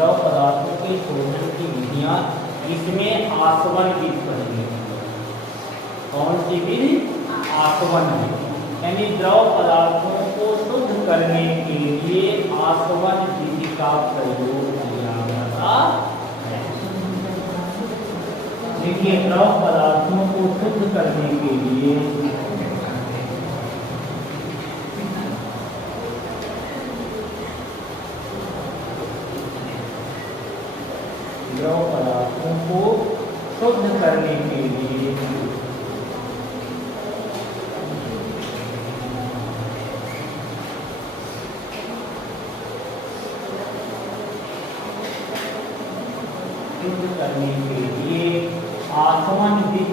द्रव पदार्थों के शोधन की विधियां, इसमें आसवन विधि पढ़ेंगे। कौन सी विधि? आसवन विधि, यानी द्रव पदार्थों को शुद्ध करने के लिए आसवन विधि का प्रयोग किया जाता है। देखिए, द्रव पदार्थों को शुद्ध करने के लिए द्रव पदार्थों को शुद्ध करने के लिए आसवन विधि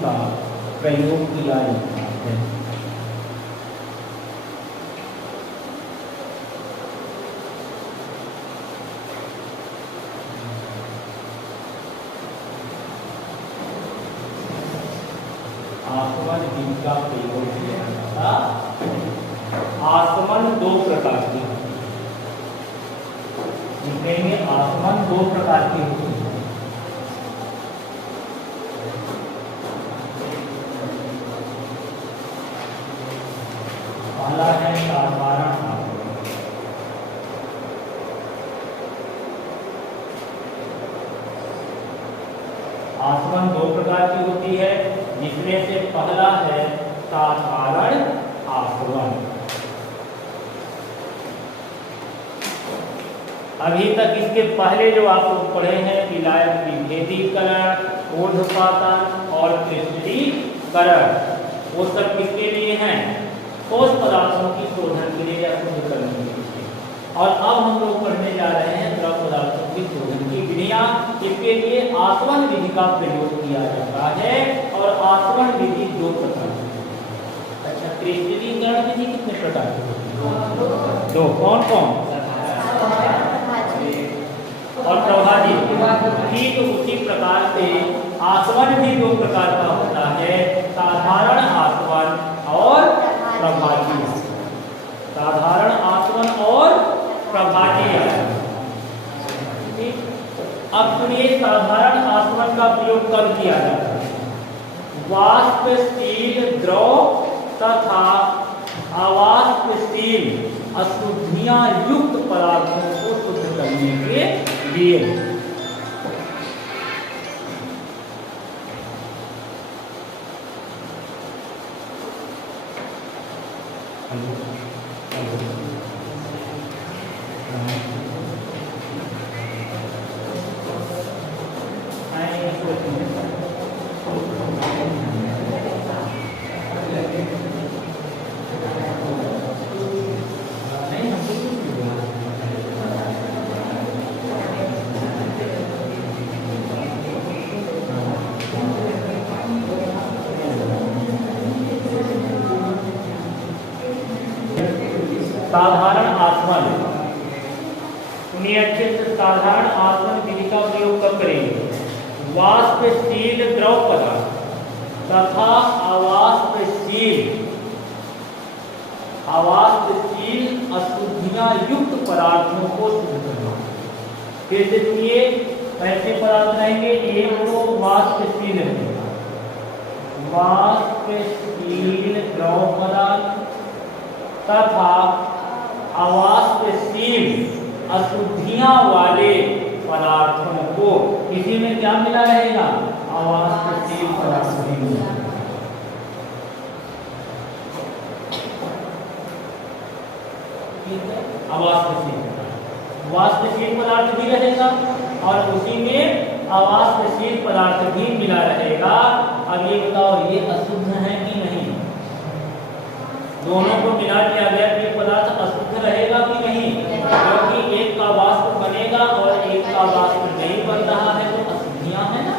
का प्रयोग किया जाता है। आसवन विधि का प्रयोग किया जाता। आसवन दो प्रकार के लिखेंगे। आसवन दो प्रकार के होते हैं। पहला है साधारण आसवन दो प्रकार की होती है, जिसमें से पहला है साधारण आसवन। अभी तक इसके पहले जो आप लोग पढ़े हैं विलायक विभेदीकरण, ऊर्ध्वपातन और क्रिस्टलीकरण, वो सब किसके लिए हैं? ठोस पदार्थों की शोधन के लिए या शुद्ध करने के लिए। और अब हम लोग पढ़ने जा रहे हैं द्रव पदार्थों की शोधन की विधियां। इसके लिए आसवन विधि का प्रयोग किया जाता है। और आसवन विधि दो प्रकार की है। अच्छा, क्रिस्टलीकरण विधि कितने प्रकार की होती है? दो। कौन कौन? और प्रभाजी। ठीक उसी प्रकार से आसवन भी दो प्रकार का होता है, साधारण आसवन और प्रभाजी। साधारण आसवन और प्रभाजी आसवन। अब सुनिए, साधारण आसवन का प्रयोग कब किया जाता है? वाष्पशील द्रव तथा अवाष्पशील अशुद्धियां युक्त पदार्थों को शुद्ध करने के लिए। साधारण आसवन, सुनिए अच्छे से, साधारण आसवन विधि का प्रयोग कब करेंगे? वाष्पशील द्रव पदार्थ तथा अवाष्पशील अशुद्धियां युक्त पदार्थों को शुद्ध करना। फिर से सुनिए, कैसे पदार्थ रहेंगे? एक तो वाष्पशील रहेगा, वाष्पशील द्रव पदार्थ तथा अवाष्पशील अशुद्धियां वाले पदार्थों को, इसी में क्या मिला रहेगा? अवाष्पशील पदार्थ भी मिला। वाष्पशील पदार्थ भी रहेगा और उसी में अवाष्पशील पदार्थ भी मिला रहेगा। अब ये बताओ, ये अशुद्ध है कि नहीं? दोनों को मिला दिया गया तो ये पदार्थ अशुद्ध रहेगा कि नहीं? क्योंकि एक का वाष्प बनेगा और एक का वाष्प नहीं बन रहा है, तो अशुद्धियां है ना।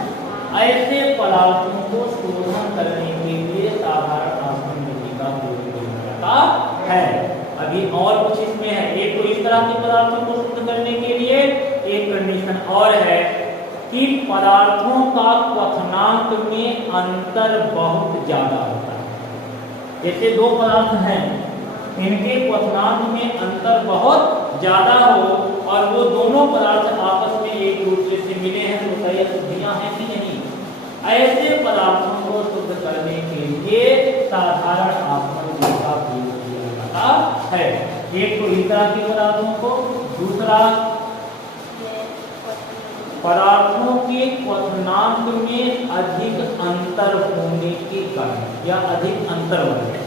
ऐसे पदार्थों को शोधन करने के लिए साधारण आसवन विधि का प्रयोग किया जाता है। अभी और कुछ इसमें है। एक तो इस तरह के पदार्थों को शुद्ध करने के लिए एक कंडीशन और है कि पदार्थों का क्वथनांक में अंतर बहुत ज्यादा होता है। जैसे दो पदार्थ हैं, इनके क्वथनांक में अंतर बहुत ज्यादा हो और वो दोनों पदार्थ आपस में एक दूसरे से मिले हैं तो बताइए अशुद्धियां हैं कि नहीं। ऐसे पदार्थों को शुद्ध करने के लिए साधारण आसवन विधि का प्रयोग किया जाता है। एक तो इस तरह के पदार्थों को, दूसरा पदार्थों के क्वथनांक में अधिक अंतर होने के कारण या अधिक अंतर होने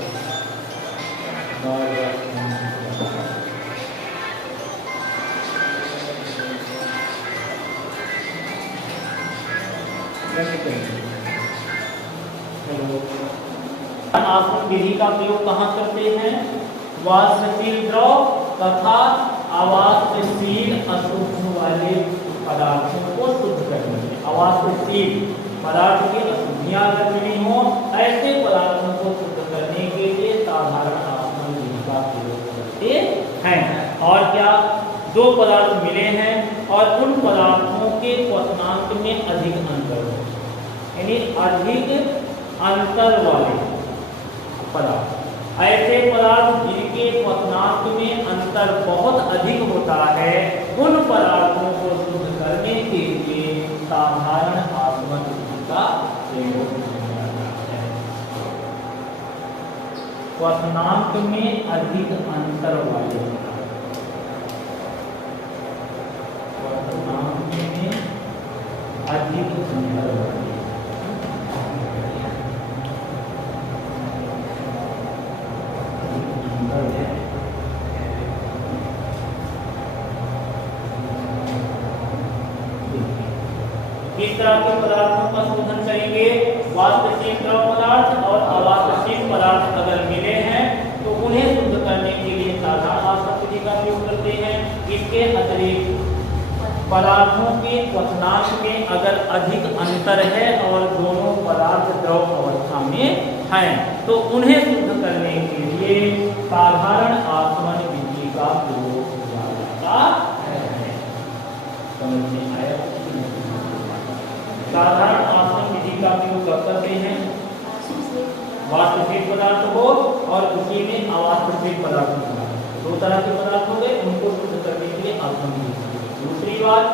आसवन विधि का प्रयोग कहाँ करते हैं? वाष्पशील द्रव तथा अवाष्पशील अशुद्ध वाले पदार्थों को शुद्ध करने में। अवाष्पशील पदार्थ की अशुद्धियां अगर मिली हो, ऐसे पदार्थों को शुद्ध करने के लिए साधारण आसवन विधि का प्रयोग करते हैं। और क्या? दो पदार्थ मिले हैं और उन पदार्थों के क्वथनांक में अधिक अंतर हो, यानी अधिक अंतर वाले पदार्थ, ऐसे पदार्थ जिनके क्वथनांक में अंतर बहुत अधिक होता है, उन पदार्थों को शुद्ध करने के लिए साधारण आसवन विधि का प्रयोग किया जाता है। क्वथनांक में अधिक अंतर वाले क्वथनांक में अधिक अंतर वाले किस तरह के पदार्थों का शोधन करेंगे? वाष्पशील द्रव पदार्थ और अवाष्पशील पदार्थ अगर मिले हैं तो उन्हें शुद्ध करने के लिए साधारण आसवन विधि का प्रयोग करते हैं। इसके अतिरिक्त पदार्थों के क्वथनांक में अगर अधिक अंतर है और दोनों पदार्थ द्रव अवस्था में हैं तो उन्हें शुद्ध करने के लिए साधारण आसवन विधि का प्रयोग किया जाता है। समझ में आया? साधारण आसवन विधि का प्रयोग करते हैं वाष्पशील पदार्थ हो और उसी में अवाष्पशील पदार्थ हो। दो तरह के पदार्थ हो गए, उनको शुद्ध करने के लिए आसवन विधि। दूसरी बात,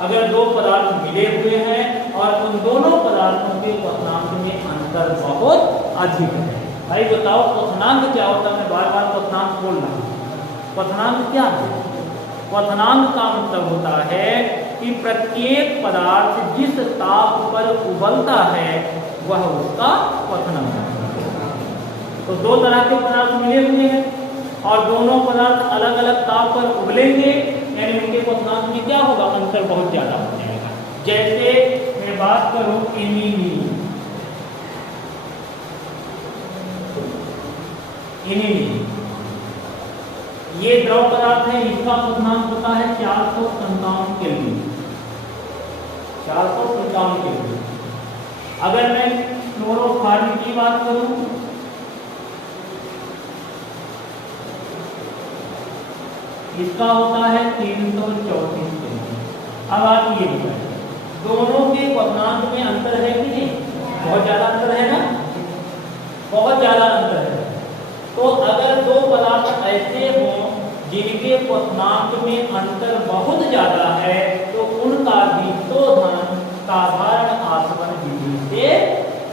अगर दो पदार्थ मिले हुए हैं और उन दोनों पदार्थों के क्वथनांक में अंतर बहुत अधिक है। भाई बताओ क्वथनांक क्या होता है? मैं बार बार क्वथनांक बोल रहा हूँ। क्वथनांक क्या है? क्वथनांक का मतलब होता है कि प्रत्येक पदार्थ जिस ताप पर उबलता है वह उसका क्वथनांक है। तो दो तरह के पदार्थ मिले हुए हैं और दोनों पदार्थ अलग अलग ताप पर उबलेंगे, यानी उनके क्वथनांक में क्या होगा? अंतर बहुत ज्यादा हो जाएगा। जैसे मैं बात करूं इनिलीन, ये द्रव पदार्थ है, इसका क्वथनांक होता है 457 केल्विन, 457 केल्विन। अगर मैं क्लोरोफॉर्म की बात करूं, इसका होता है 334 केल्विन। अब आप ये बताइए दोनों के क्वथनांक में अंतर है कि नहीं? बहुत ज्यादा अंतर है ना, बहुत ज्यादा अंतर है। तो अगर दो पदार्थ ऐसे हों जिनके क्वथनांक में अंतर बहुत ज्यादा है तो उनका भी शोधन साधारण आसवन विधि से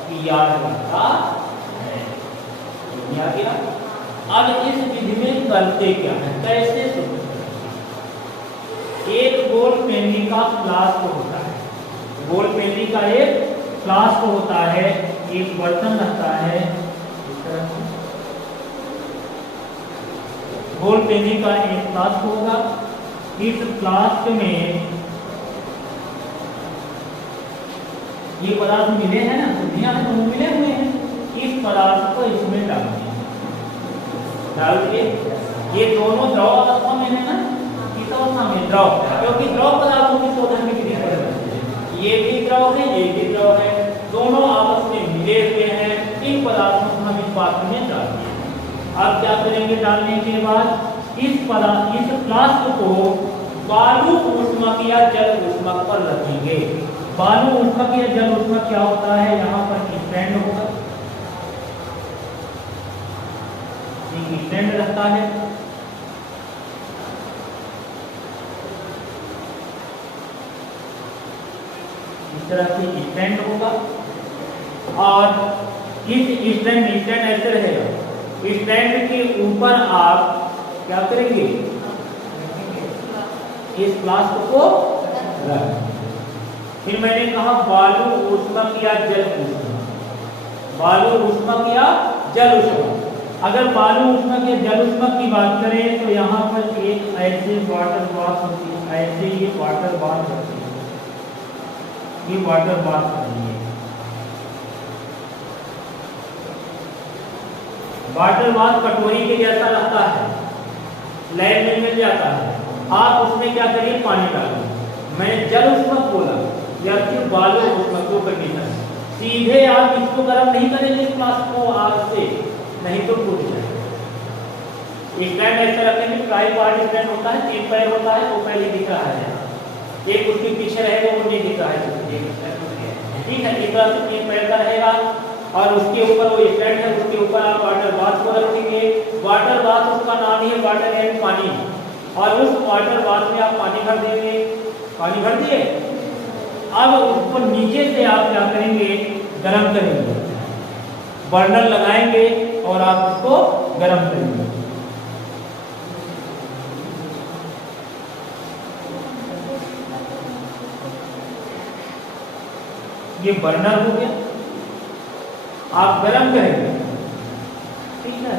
किया जाता है। किया गया। अब इस विधि में करते क्या है, कैसे शुद्ध करते? एक गोल पेंनी का फ्लास्क होता है, गोल पेंनी का एक फ्लास्क होता है, एक बर्तन रहता है इस तरह से, गोल पेंनी का एक फ्लास्क होगा। इस फ्लास्क में ये पदार्थ मिले हैं ना, शुद्धियां हैं तो मिले हुए हैं, इस पदार्थ को इसमें डाल दिए। ये दोनों द्रव अवस्था में है ना, किस अवस्था में? द्रव, क्योंकि द्रव पदार्थों की शोधन में विधि है। ये भी द्रव है, ये भी द्रव है, दोनों आपस में मिले हुए हैं। इन पदार्थों को हम इस पात्र में डाल दिए। अब क्या करेंगे? डालने के बाद इस फ्लास्क को वायु ऊष्मक या जल ऊष्मक पर रखेंगे। बालू ऊष्मक या जल ऊष्मक क्या होता है, यहाँ पर स्टैंड होगा, एक स्टैंड रहता है, इस तरह से स्टैंड होगा और इस स्टैंड ऐसे रहेगा, स्टैंड के ऊपर आप क्या करेंगे, इस फ्लास्क को रखें। फिर मैंने कहा बालू ऊष्मक या जल ऊष्मक, बालू ऊष्मक या जल ऊष्मक। अगर बालू ऊष्मक या जल ऊष्मक की बात करें तो यहाँ पर एक ऐसे वाटर बाथ होती है, ऐसे ये वाटर बाथ होती है, ये वाटर बाथ होती है। वाटर बाथ कटोरी के जैसा लगता है, लैब में मिल जाता है। आप उसमें क्या करिए, पानी डालिए। मैंने जल ऊष्मक बोला या फिर बालू ऊष्मक को कंडीशन, सीधे आप इसको गर्म नहीं करेंगे फ्लास्क को आग से, नहीं तो टूट जाएगा। स्टैंड ऐसे रखेंगे, ट्राई पार्ट स्टैंड होता है, 3 पैर होता है, वो पहले दिख रहा है, एक उसके पीछे रहेगा वो नहीं दिख रहा है, ठीक है। इस तरह से 3 पैर का रहेगा और उसके ऊपर वो स्टैंड है, उसके ऊपर आप वाटर बाथ को रखेंगे। वाटर बाथ उसका नाम ही है, वाटर एंड पानी, और उस वाटर बाथ में आप पानी भर देंगे, पानी भर दिए। अब उसको नीचे से आप क्या करेंगे, गरम करेंगे, बर्नर लगाएंगे और आप उसको गरम करेंगे। ये बर्नर हो गया, आप गरम करेंगे, ठीक है।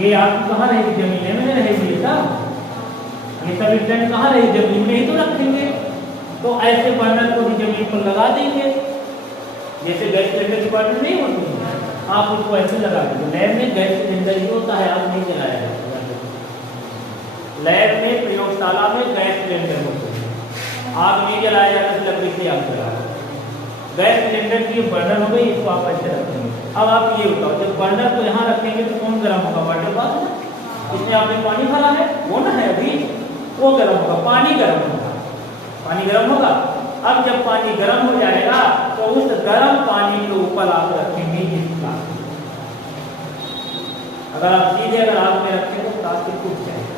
ये आप कहाँ रहेगी, जमीन में रहेगी, ये सब स्टैंड कहाँ रहेगी, जमीन में ही तो रखेंगे। तो ऐसे बर्नर को भी जमीन पर लगा देंगे, जैसे गैस सिलेंडर की बर्नर नहीं होती है, आप उसको ऐसे लगा देंगे। लैब में गैस सिलेंडर ही होता है, आप नहीं जलाया जाता। लैब में प्रयोगशाला में गैस सिलेंडर होते हैं, आग नहीं जलाया जाता, लकड़ी से आग जलाया। गैस सिलेंडर की बर्नर हो गई, इसको आप ऐसे रखेंगे। अब आप ये बताओ, जब बर्नर को यहाँ रखेंगे तो कौन गर्म होगा, वाटर बाथ, इसमें आपने पानी भरा है वो ना है अभी, वो गर्म होगा, पानी गर्म होगा, पानी गर्म होगा। अब जब पानी गर्म हो जाएगा तो उस गर्म पानी के ऊपर आप रखेंगे इस प्लास्टिक। अगर आप सीधे आग में रखेंगे तो प्लास्टिक टूट जाएगा।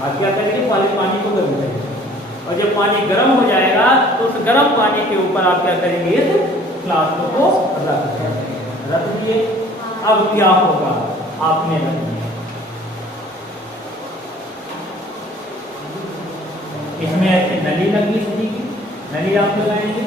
आप क्या करेंगे, पहले पानी को गर्म करेंगे और जब पानी गर्म हो जाएगा तो उस गर्म पानी के ऊपर आप क्या करेंगे, इस प्लास्टिक को रख दिए। अब क्या होगा, आपने रख दिया, इसमें ऐसे नली लगी थी, नली आप लगाएंगे,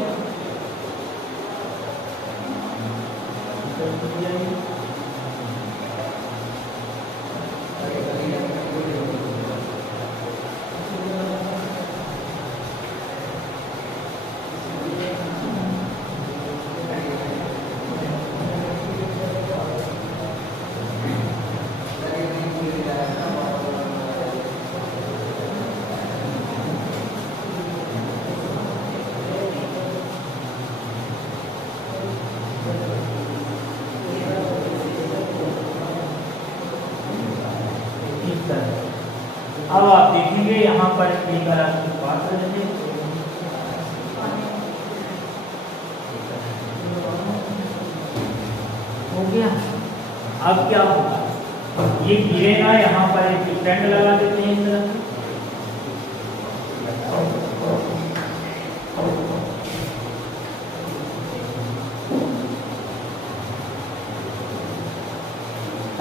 अब आप देखेंगे यहाँ पर एक तरह की पात्र है, हो गया। अब क्या होगा, ये गिरेगा, यहाँ पर एक स्टैंड लगा देते हैं इस तरह से,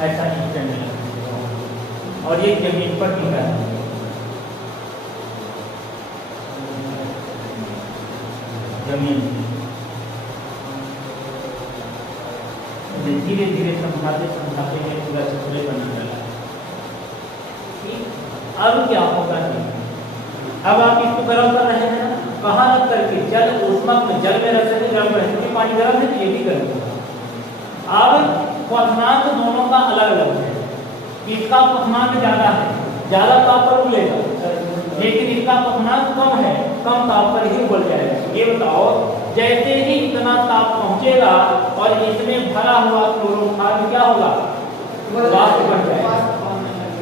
ऐसा स्टैंड लगा और ये जमीन पर गिरा है। जमीन धीरे धीरे समझाते समझाते ये पूरा चक्कर बना चला। अब क्या होगा, अब आप इसको गर्म कर रहे हैं, कहाँ रख करके, जल ऊष्मक में, जल में रख करके गर्म करें, क्योंकि पानी गर्म है तो ये भी गर्म होगा। अब क्वथनांक दोनों का अलग अलग है, इसका क्वथनांक ज्यादा है, ज्यादा ताप पर उबलेगा, लेकिन इसका क्वथनांक कम है, कम ताप पर ही उबल जाएगा। ये बताओ, जैसे ही इतना ताप पहुंचेगा और इसमें भरा हुआ क्लोरोफॉर्म क्या होगा, वाष्प बन जाएगा,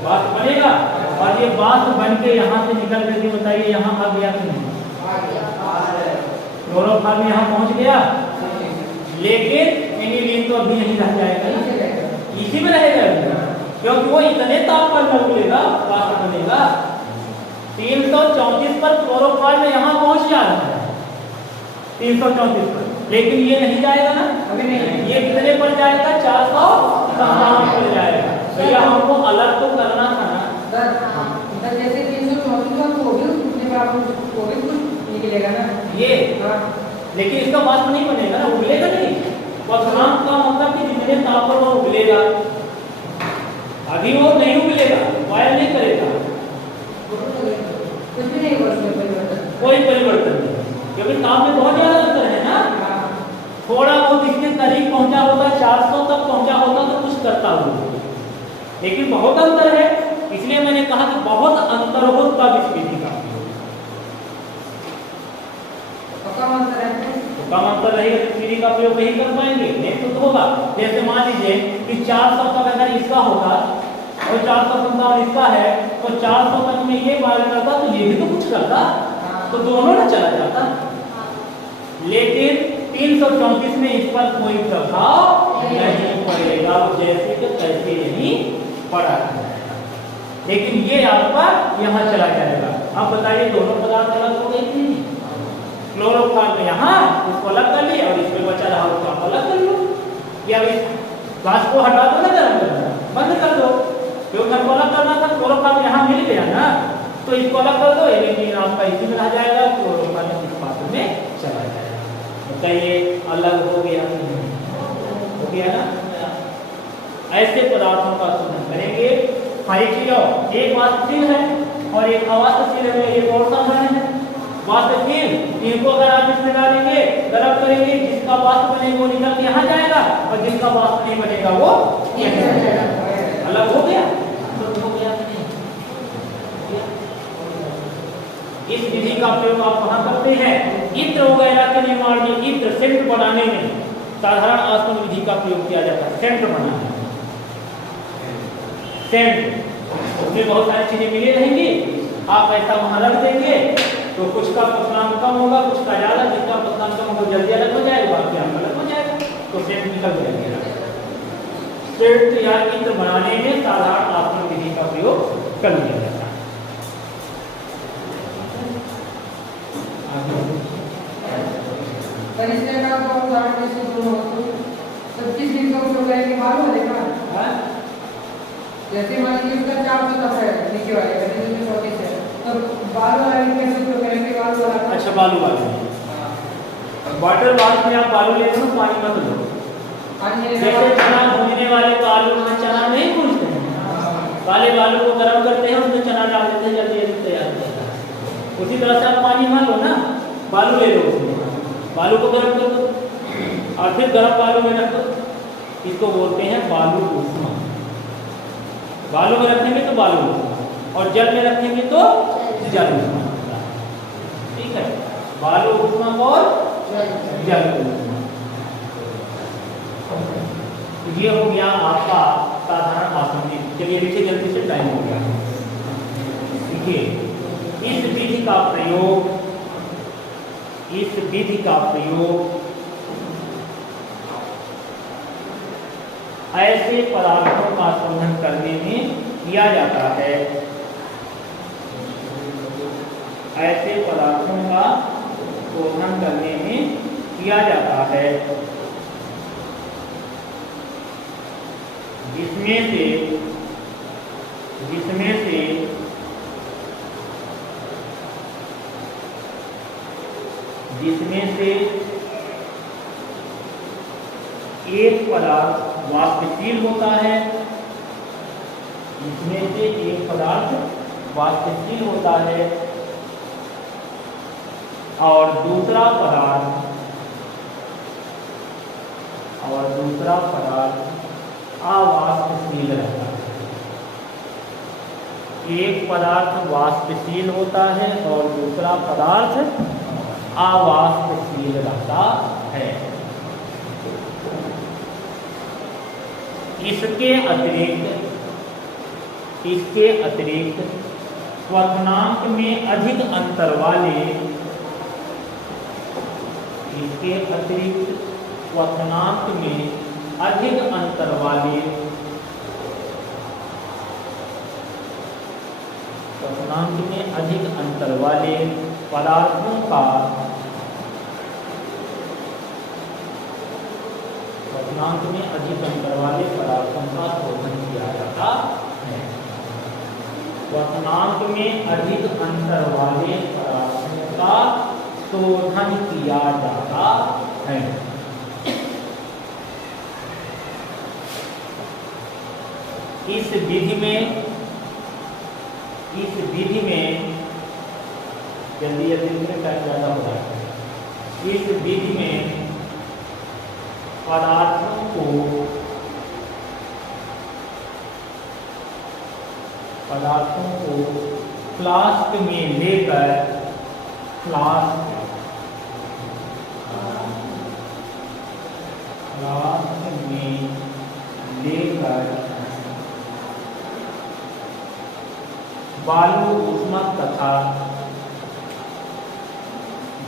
वाष्प बनेगा और ये वाष्प बन के यहाँ से निकल करके बताइए यहाँ आ गया कि नहीं, क्लोरोफॉर्म यहाँ पहुंच गया, लेकिन एनिलीन तो अभी यहीं रह जाएगा, इसी में रहेगा क्योंकि वो इतने तापमान में उगलेगा, वाष्प बनेगा। 334 पर क्लोरोफॉर्म यहाँ पहुंच जा रहा है, 334 पर, लेकिन ये नहीं जाएगा ना, अभी नहीं। ये कितने पर जाएगा? 457 पर जाएगा। तो ये हमको अलग तो करना था ना, जैसे 334 को भी उतने पर आपको भी कुछ निकलेगा ना ये, लेकिन इसका वाष्प नहीं बनेगा ना, उगलेगा नहीं। क्वथनांक का मतलब कि जितने तापमान वो उगलेगा, अभी वो नहीं उगलेगा, वाया नहीं करेगा, कुछ भी नहीं होगा, कोई परिवर्तन नहीं, क्योंकि ताप में बहुत ज्यादा अंतर है ना। थोड़ा बहुत इसके करीब पहुंचा होता, 400 तक पहुंचा होता तो कुछ करता होगा, लेकिन बहुत अंतर है, इसलिए मैंने कहा कि बहुत अंतर हो तब इस विधि का कम अंतर रहेगा तो विधि का प्रयोग नहीं कर पाएंगे, नहीं तो होगा। जैसे मान लीजिए कि 400 तक अगर इसका होगा और 457 इसका है, तो 400 तक में ये वायर करता तो ये भी तो कुछ करता, तो दोनों ना चला जाता। लेकिन 334 में इस पर कोई प्रभाव नहीं पड़ेगा, जैसे कि तैसे यही पड़ा है, लेकिन ये आपका यहाँ चला जाएगा। अब बताइए दोनों पदार्थ अलग हो गए थे, क्लोरोफॉर्म यहाँ उसको अलग कर लिया और इसमें बचा रहा उसको आप अलग कर लो, या इस गैस को हटा दो ना, गर्म करना बंद कर दो, क्योंकि हमको अलग करना था। क्लोरोफॉर्म यहाँ मिल गया ना, तो इसको अलग कर दो, लेकिन आपका इसी में रह जाएगा, क्लोरोफॉर्म इस पात्र में चला जाएगा। बताइए अलग हो गया, हो गया ना। ऐसे पदार्थों का शोधन करेंगे। एक वाष्पशील है और एक अवाष्पशील है, एक और साधारण है। वाष्पशील इनको अगर आप इसमें डालेंगे, गर्म करेंगे, जिसका वाष्प बनेगा वो निकल के यहाँ जाएगा, और जिसका वाष्प नहीं बनेगा वो यहीं जाएगा। अलग हो गया, तो हो गया नहीं। इस विधि का प्रयोग आप कहाँ करते हैं? इत्र वगैरह के निर्माण में, इत्र सेंट बनाने में साधारण आसवन विधि का प्रयोग किया जाता है। सेंट बनाना, सेंट उसमें बहुत सारी चीजें मिली रहेंगी, आप ऐसा वहां रख देंगे तो कुछ का क्वथनांक कम होगा, कुछ का ज्यादा, जिसका क्वथनांक कम होगा जल्दी अलग हो जाएगा, बाकी आप अलग हो जाएगा, तो सेंट निकल जाएगा। सेंट या इत्र बनाने में साधारण आसवन विधि का प्रयोग कर लिया जाता है। जैसे मान लीजिए इसका 400 तक है, नीचे वाले का नीचे 34 है, तो बालू वाला कैसे उपयोग करेंगे? बालू वाला, अच्छा बालू वाला, वाटर बाथ में आप बालू लेते हो, पानी मत लो। जैसे चना भूनने वाले बालू में चना नहीं भूनते हैं, वाले बालू को गर्म करते हैं, उसमें चना डाल देते हैं, जल्दी जल्दी तैयार हो जाता है। उसी तरह से आप पानी मत लो ना, बालू ले लो, उसमें बालू को गर्म कर दो और फिर गर्म बालू में रख दो, इसको बोलते हैं बालू ऊष्मा। बालू में रखेंगे तो बालू ऊष्मा, और जल में रखेंगे तो जल ऊष्मा। ठीक है, बालू ऊष्मा और जल ऊष्मा। ये हो गया आपका साधारण आसवन। चलिए देखिए जल्दी से, टाइम हो गया। देखिए इस विधि का प्रयोग, इस विधि का प्रयोग ऐसे पदार्थों का शोधन करने में किया जाता है, ऐसे पदार्थों का शोधन करने में किया जाता है जिसमें से एक पदार्थ वाष्पशील होता है, इसमें से एक पदार्थ वाष्पशील होता है और दूसरा पदार्थ अवाष्पशील रहता है। एक पदार्थ वाष्पशील होता है और दूसरा पदार्थ अवाष्पशील रहता है। इसके अतिरिक्त क्वथनांक में अधिक अंतर वाले इसके अतिरिक्त क्वथनांक में अधिक अंतर वाले क्वथनांक में अधिक अंतर वाले पदार्थों का क्वथनांक में अधिक अंतर वाले पदार्थों का शोधन किया जाता है। क्वथनांक में अधिक अंतर वाले पदार्थों का शोधन किया जाता है। इस विधि में जल्दी टाइम ज़्यादा हो रहा है। इस विधि में पदार्थों को फ्लास्क में लेकर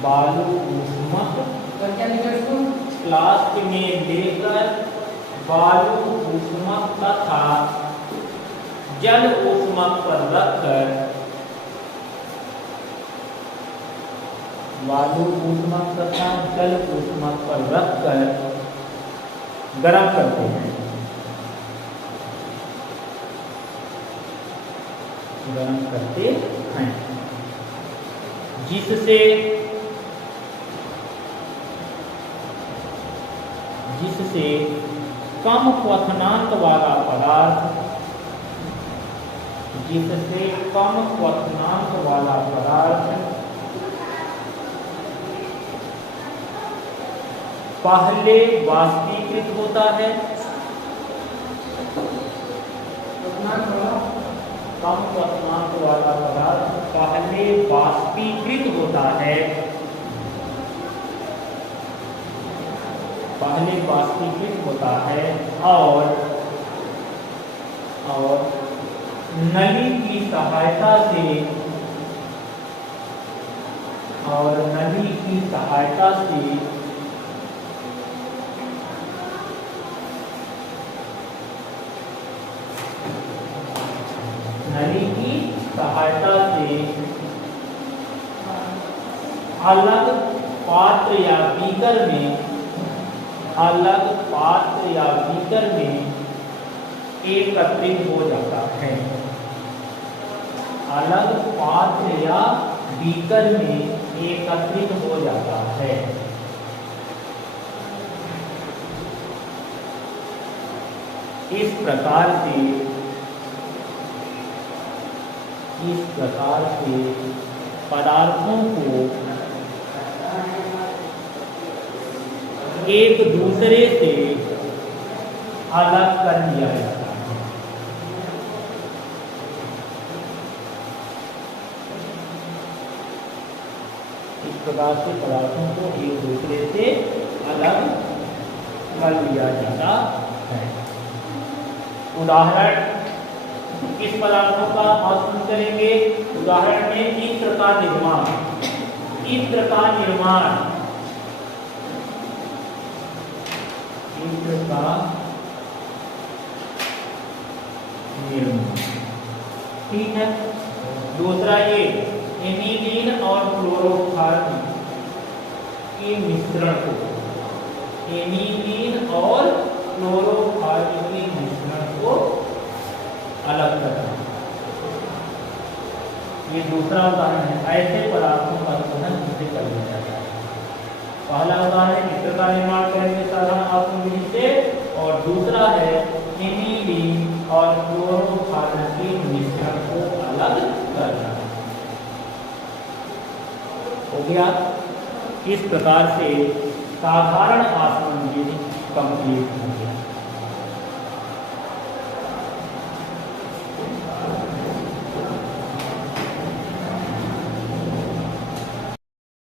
बालू ऊष्मक फ्लास्क में लेकर बालू ऊष्मक तथा जल ऊष्मक पर रखकर बालू ऊष्मक तथा जल ऊष्मक पर रखकर गर्म करते हैं। जिससे कम क्वथनांक वाला पदार्थ पहले वाष्पीकृत होता है। कम क्वथनांक वाला पदार्थ पहले वाष्पीकृत होता है और नली की सहायता से अलग पात्र या बीकर में एकत्रित हो जाता है। अलग पात्र या बीकर में एकत्रित हो जाता है। इस प्रकार से पदार्थों को एक दूसरे से अलग कर लिया जाता है। इस प्रकार से पदार्थों को एक दूसरे से अलग कर लिया जाता है। उदाहरण किस पदार्थों का अध्ययन करेंगे? उदाहरण में इत्र का निर्माण। ठीक है। दूसरा ये एनिलीन और क्लोरोफॉर्म के मिश्रण को अलग करना। ये दूसरा उदाहरण है। ऐसे पदार्थों का शोधन कैसे कर लिया जाता है? पहला उदाहरण इत्र का निर्माण करेंगे साधारण आत्म विधि से, और दूसरा है एनिलीन और क्लोरोफॉर्म के मिश्रण को अलग करना। हो गया। इस प्रकार से साधारण आत्म विधि कंप्लीट हो गया।